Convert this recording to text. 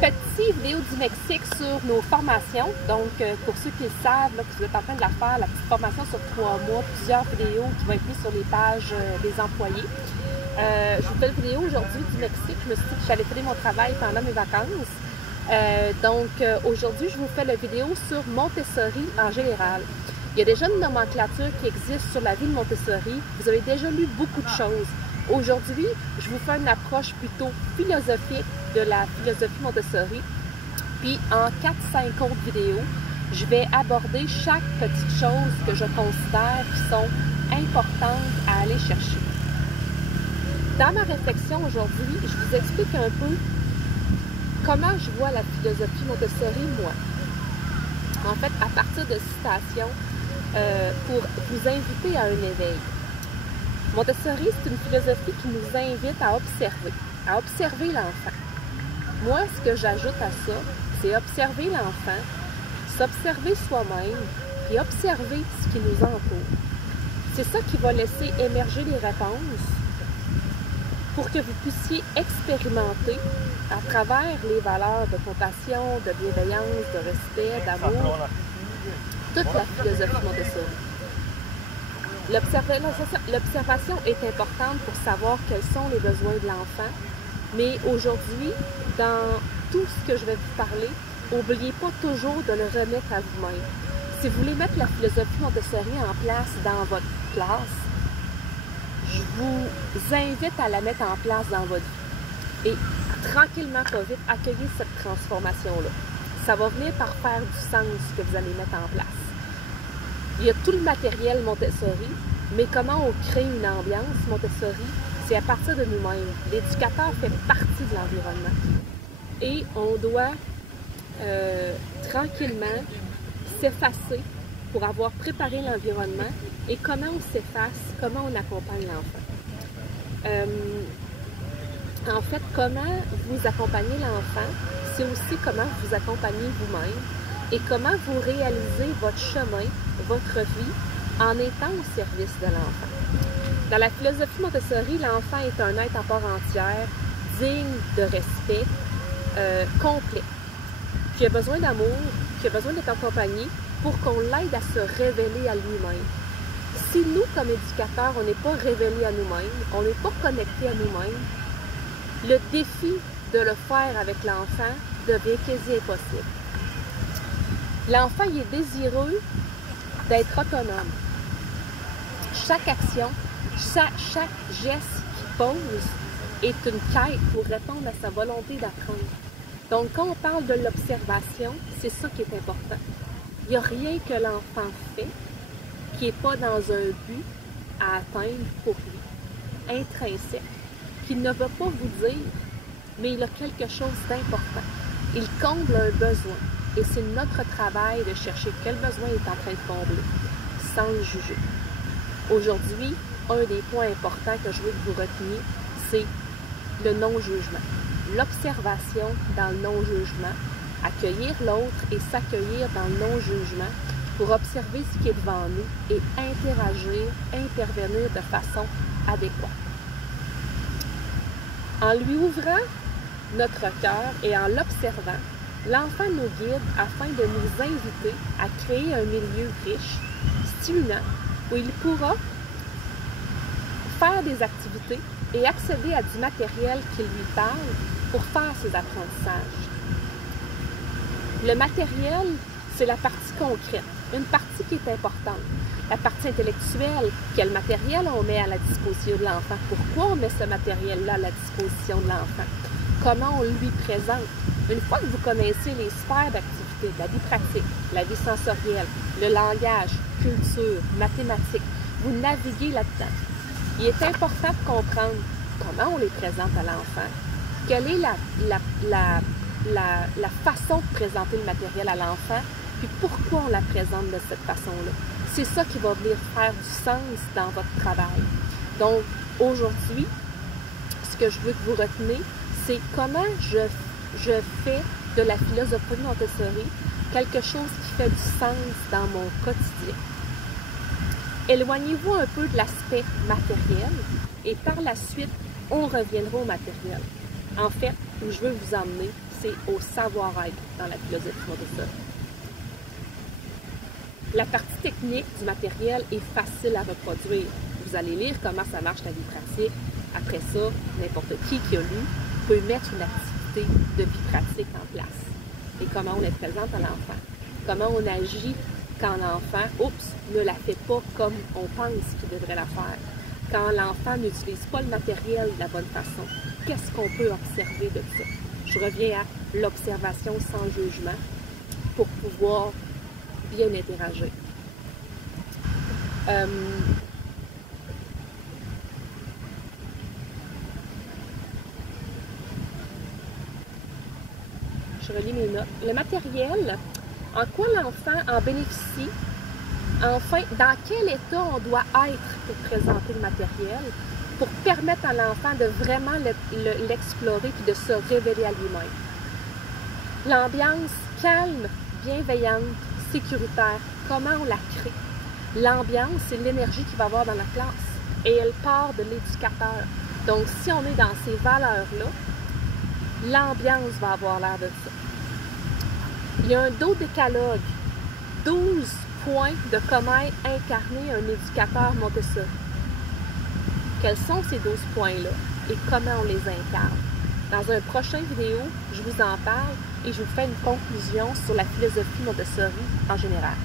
Petite vidéo du Mexique sur nos formations. Donc, pour ceux qui le savent, là, que vous êtes en train de la faire, la petite formation sur 3 mois, plusieurs vidéos qui vont être mises sur les pages des employés. Je vous fais une vidéo aujourd'hui du Mexique. Je me suis dit que j'allais finir mon travail pendant mes vacances. Aujourd'hui, je vous fais la vidéo sur Montessori en général. Il y a déjà une nomenclature qui existe sur la vie de Montessori. Vous avez déjà lu beaucoup de choses. Aujourd'hui, je vous fais une approche plutôt philosophique de la philosophie Montessori. Puis en 4-5 autres vidéos, je vais aborder chaque petite chose que je considère qui sont importantes à aller chercher. Dans ma réflexion aujourd'hui, je vous explique un peu comment je vois la philosophie Montessori, moi. En fait, à partir de citations pour vous inviter à un éveil. Montessori, c'est une philosophie qui nous invite à observer l'enfant. Moi, ce que j'ajoute à ça, c'est observer l'enfant, s'observer soi-même et observer ce qui nous entoure. C'est ça qui va laisser émerger les réponses pour que vous puissiez expérimenter à travers les valeurs de compassion, de bienveillance, de respect, d'amour, toute la philosophie Montessori. L'observation est importante pour savoir quels sont les besoins de l'enfant, mais aujourd'hui, dans tout ce que je vais vous parler, n'oubliez pas toujours de le remettre à vous-même. Si vous voulez mettre la philosophie Montessori en place dans votre classe, je vous invite à la mettre en place dans votre vie. Et tranquillement, pas vite, accueillez cette transformation-là. Ça va venir par faire du sens que vous allez mettre en place. Il y a tout le matériel Montessori, mais comment on crée une ambiance Montessori, c'est à partir de nous-mêmes. L'éducateur fait partie de l'environnement. Et on doit tranquillement s'effacer pour avoir préparé l'environnement et comment on s'efface, comment on accompagne l'enfant. En fait, comment vous accompagnez l'enfant, c'est aussi comment vous accompagnez vous-même et comment vous réalisez votre chemin, votre vie, en étant au service de l'enfant. Dans la philosophie Montessori, l'enfant est un être à part entière, digne de respect, complet, qui a besoin d'amour, qui a besoin d'être accompagné pour qu'on l'aide à se révéler à lui-même. Si nous, comme éducateurs, on n'est pas révélés à nous-mêmes, on n'est pas connectés à nous-mêmes, le défi de le faire avec l'enfant devient quasi impossible. L'enfant, il est désireux d'être autonome. Chaque action, chaque geste qu'il pose est une quête pour répondre à sa volonté d'apprendre. Donc, quand on parle de l'observation, c'est ça qui est important. Il n'y a rien que l'enfant fait qui n'est pas dans un but à atteindre pour lui, intrinsèque, qu'il ne va pas vous dire, mais il a quelque chose d'important. Il comble un besoin. Et c'est notre travail de chercher quel besoin il est en train de combler, sans le juger. Aujourd'hui, un des points importants que je veux que vous reteniez, c'est le non-jugement. L'observation dans le non-jugement, accueillir l'autre et s'accueillir dans le non-jugement pour observer ce qui est devant nous et intervenir de façon adéquate. En lui ouvrant notre cœur et en l'observant, l'enfant nous guide afin de nous inviter à créer un milieu riche, stimulant, où il pourra faire des activités et accéder à du matériel qui lui parle pour faire ses apprentissages. Le matériel, c'est la partie concrète, une partie qui est importante. La partie intellectuelle, quel matériel on met à la disposition de l'enfant, pourquoi on met ce matériel-là à la disposition de l'enfant, comment on lui présente. Une fois que vous connaissez les sphères d'activité, la vie pratique, la vie sensorielle, le langage, culture, mathématiques, vous naviguez là-dedans. Il est important de comprendre comment on les présente à l'enfant, quelle est la façon de présenter le matériel à l'enfant, puis pourquoi on la présente de cette façon-là. C'est ça qui va venir faire du sens dans votre travail. Donc, aujourd'hui, ce que je veux que vous retenez, c'est comment je fais de la philosophie Montessori quelque chose qui fait du sens dans mon quotidien. Éloignez-vous un peu de l'aspect matériel et par la suite, on reviendra au matériel. En fait, où je veux vous emmener, s'intéresser au savoir-être dans la philosophie Montessori. La partie technique du matériel est facile à reproduire. Vous allez lire comment ça marche la vie pratique. Après ça, n'importe qui a lu peut mettre une activité de vie pratique en place. Et comment on est présente à l'enfant. Comment on agit quand l'enfant, ne la fait pas comme on pense qu'il devrait la faire. Quand l'enfant n'utilise pas le matériel de la bonne façon, qu'est-ce qu'on peut observer de ça? Je reviens à l'observation sans jugement pour pouvoir bien interagir. Je relis mes notes. Le matériel, en quoi l'enfant en bénéficie? Enfin, dans quel état on doit être pour présenter le matériel, pour permettre à l'enfant de vraiment l'explorer puis de se révéler à lui-même. L'ambiance calme, bienveillante, sécuritaire, comment on la crée? L'ambiance, c'est l'énergie qu'il va avoir dans la classe et elle part de l'éducateur. Donc, si on est dans ces valeurs-là, l'ambiance va avoir l'air de ça. Il y a un décalogue, 12 points de comment incarner un éducateur Montessori. Quels sont ces 12 points-là et comment on les incarne? Dans un prochain vidéo, je vous en parle et je vous fais une conclusion sur la philosophie Montessori en général.